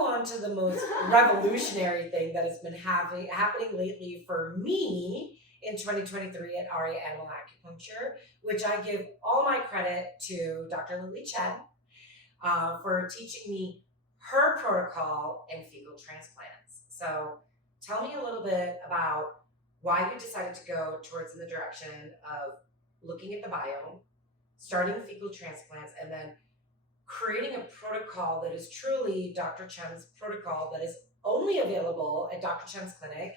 go on to the most revolutionary thing that has been happening lately for me in 2023 at Arya Animal Acupuncture, which I give all my credit to Dr. Lily Chen for teaching me her protocol in fecal transplants. So tell me a little bit about why you decided to go towards the direction of looking at the biome, starting fecal transplants, and then creating a protocol that is truly Dr. Chen's protocol that is only available at Dr. Chen's clinic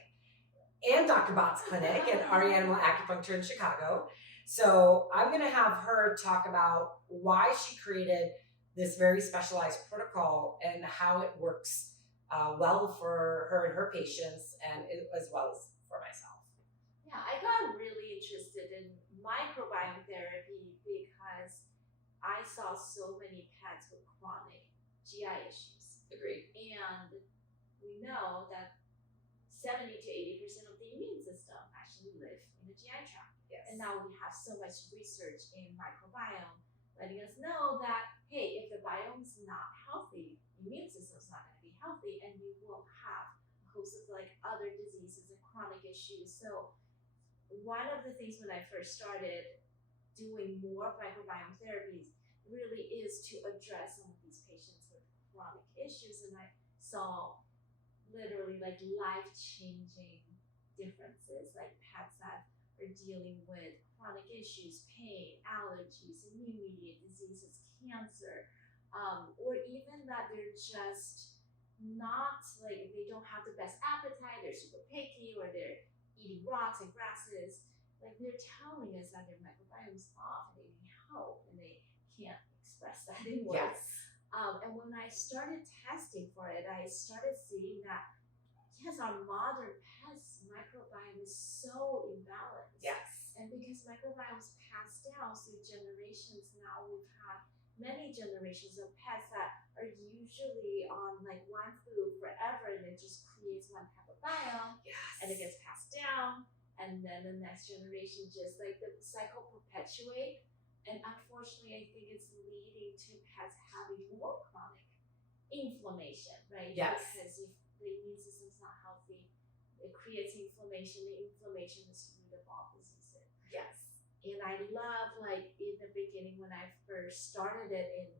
and Dr. Bhatt's clinic at Arya Animal Acupuncture in Chicago. So I'm going to have her talk about why she created this very specialized protocol and how it works well for her and her patients, and as well as for myself. Yeah, I got really interested in microbiome therapy because I saw so many pets with chronic GI issues. Agreed. And we know that 70 to 80% of the immune system actually live in the GI tract. Yes. And now we have so much research in microbiome letting us know that, hey, if the biome is not healthy, the immune system is not going to be healthy, and you will have a host of like other diseases and chronic issues. So one of the things when I first started doing more microbiome therapies really is to address some of these patients with chronic issues, and I saw literally like life-changing differences, like pets that are dealing with chronic issues, pain, allergies, immune-mediated diseases, cancer, or even that they're just not like, they don't have the best appetite, they're super picky, or they're eating rocks and grasses. Like they're telling us that their microbiome is off and they need help, and they can't express that in words. Yes. And when I started testing for it, I started seeing that, yes, our modern pets' microbiome is so imbalanced. Yes. And because microbiome is passed down through generations now, we've had many generations of pets that are usually on like one food forever, and it just creates one type of biome. Yes. And it gets passed down, and then the next generation just like the cycle perpetuate. And unfortunately, I think it's leading to pets having more chronic inflammation, right? Yes. Because if the immune system's not healthy, it creates inflammation. The inflammation is root of all diseases. Yes. And I love, like in the beginning when I first started it in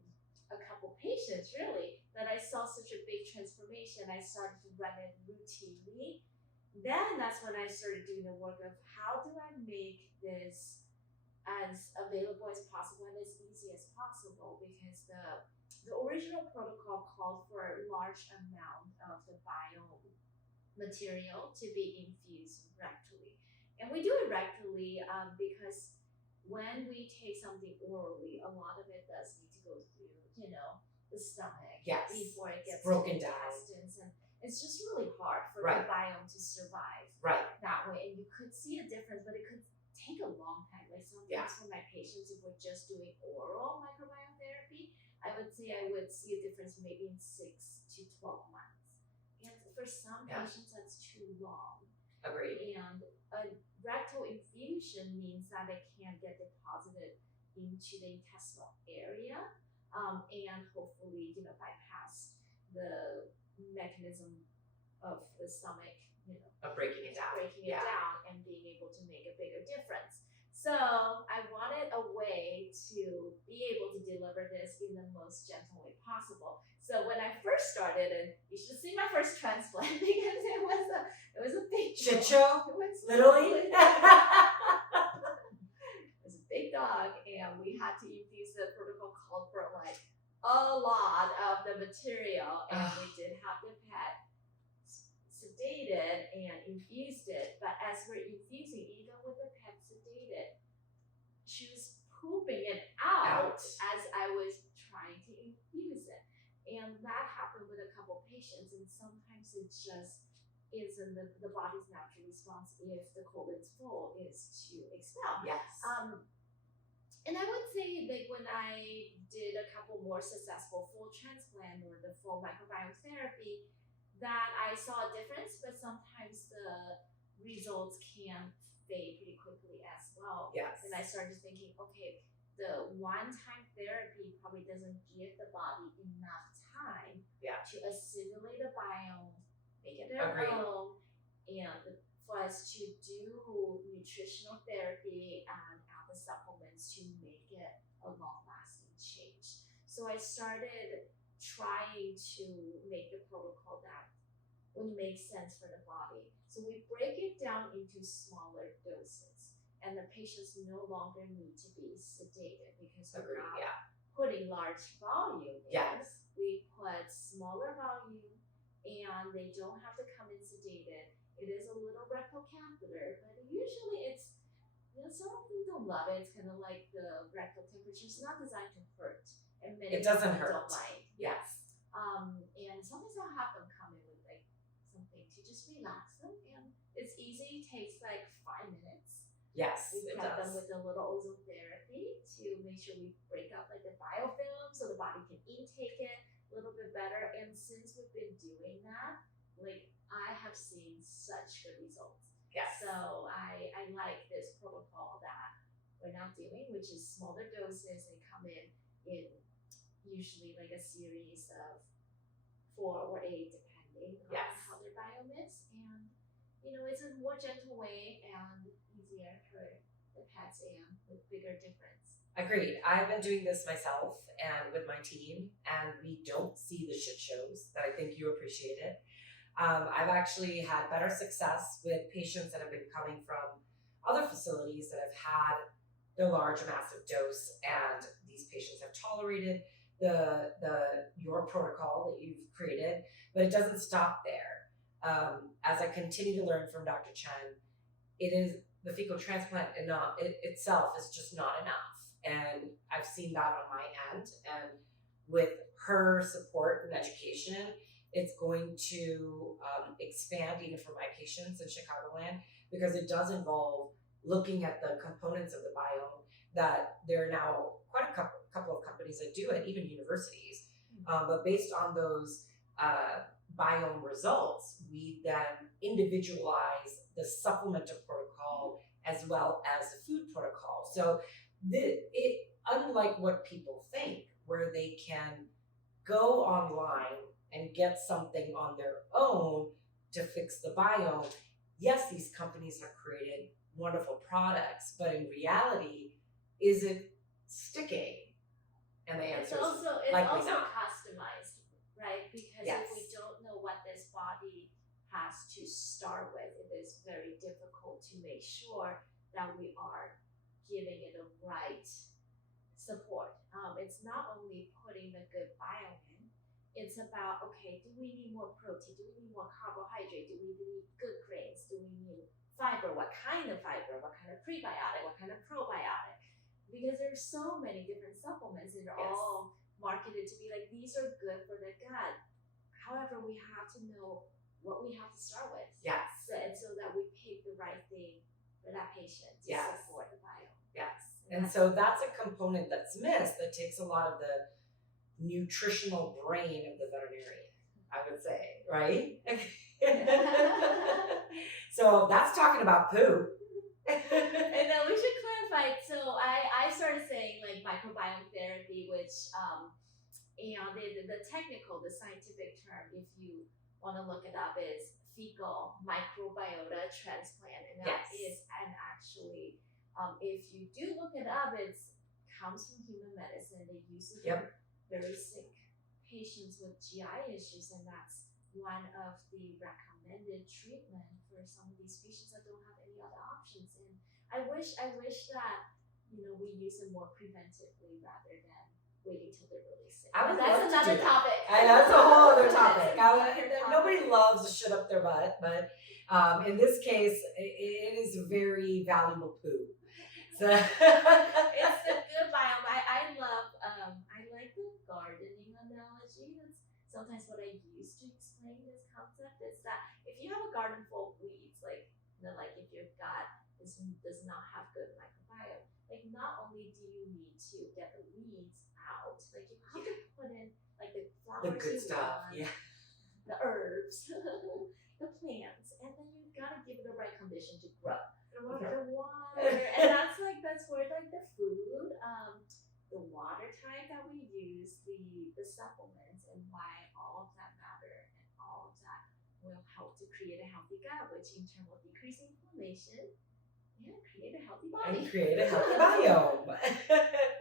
a couple patients, really, that I saw such a big transformation. I started to run it routinely. Then that's when I started doing the work of how do I make this as available as possible and as easy as possible, because the original protocol called for a large amount of the biome material to be infused rectally. And we do it rectally because when we take something orally, a lot of it does need to go through, the stomach before it gets broken to the down. intestines. And it's just really hard for Right. the biome to survive that way. And you could see a difference, but it could take a long time. Like sometimes for my patients, if we're just doing oral microbiome therapy, I would say I would see a difference maybe in 6 to 12 months. And for some patients, that's too long. Agreed. And a rectal infusion means that it can get deposited into the intestinal area, and hopefully, bypass the mechanism of the stomach, Of breaking it down. And being able to make a bigger difference. So I wanted a way to be able to deliver this in the most gentle way possible. So when I first started, and you should see my first transplant because it was a big shit show. It was Literally. It was a big dog, and we had to infuse the protocol called for like a lot of the material, and we did have the pet sedated and infused it. But as we're infusing, even with the pet sedated, she was pooping it out as I was trying to infuse it. And that happened with a couple patients, and sometimes it just isn't the body's natural response if the colon's full is to expel. Yes. And I would say that when I did a couple more successful full transplant or the full microbiome therapy, that I saw a difference, but sometimes the results can fade pretty quickly as well. Yes. And I started thinking, okay, the one-time therapy probably doesn't give the body enough time to assimilate a biome, make it their Agreed. own, and for us to do nutritional therapy and add the supplements to make it a long-lasting change. So I started trying to make the protocol that would make sense for the body. So we break it down into smaller doses, and the patients no longer need to be sedated because we're Agreed. not Yeah. putting large volume in. Yes. We put smaller volume, and they don't have to come in sedated. It is a little rectal catheter, but usually it's, some of them don't love it. It's kind of like the rectal temperature. It's not designed to hurt, and many It doesn't people hurt. don't mind. Yes. And sometimes I'll have them come in with like something to just relax them, and it's easy. It takes like 5 minutes. Yes, We it prep them does. with a little ozone therapy to make sure we break up like the biofilm so the body can intake it a little bit better. And since we've been doing that, like I have seen such good results. Yes. So I like this protocol that we're now doing, which is smaller doses and come in usually like a series of 4 or 8 depending on Yes. how their biome is. And it's a more gentle way and easier for the pets and with bigger difference. Agreed. I've been doing this myself and with my team, and we don't see the shit shows that I think you appreciated. I've actually had better success with patients that have been coming from other facilities that have had their large massive dose, and these patients have tolerated your protocol that you've created, but it doesn't stop there. As I continue to learn from Dr. Chen, the fecal transplant itself is just not enough. And I've seen that on my end. And with her support and education, it's going to expand even for my patients in Chicagoland, because it does involve looking at the components of the biome that there are now quite a couple of companies that do it, even universities. But based on those biome results, we then individualize the supplemental protocol as well as the food protocol. So unlike what people think, where they can go online and get something on their own to fix the biome, yes, these companies have created wonderful products, but in reality, is it sticking? And the answer is likely not. Customized, right? Because Yes. if we don't know what this body has to start with, it is very difficult to make sure that we are giving it the right support. It's not only putting the good biome in, it's about, okay, do we need more protein? Do we need more carbohydrate? Do we need good grains? Do we need fiber? What kind of fiber? What kind of prebiotic? What kind of probiotic? Because there's so many different supplements and they're Yes. all marketed to be like, these are good for the gut. However, we have to know what we have to start with. Yes. So that we pick the right thing for that patient to Yes. support the biome. Yes. And so that's a component that's missed that takes a lot of the nutritional brain of the veterinarian, I would say, right? So that's talking about poo. And then we should clarify. So I started saying like microbiome therapy, which the technical, the scientific term, if you want to look it up, is Fecal Microbiota Transplant, and that Yes. is actually if you do look it up, it comes from human medicine. They use it in very sick patients with GI issues, and that's one of the recommended treatment for some of these patients that don't have any other options. And I wish that we use it more preventively rather than waiting till they're really sick. I would But that's love to another do that. topic. I know, that's a whole other topic. That's another topic. Nobody loves to shit up their butt, but in this case, it is very valuable poo. So It's a good biome. I like the gardening analogy. That's sometimes what I use to explain this concept, is that if you have a garden full of weeds, like if your gut does not have good microbiome, like not only do you need to get the weeds out, like you have to put in like the flowers, the good you stuff, want, the herbs, the plants, and then you gotta give it the right condition to grow. The water, and that's where like the food, the water type that we use, the supplements, and why all of that to create a healthy gut, which in turn will decrease inflammation and create a healthy And body. create a healthy biome.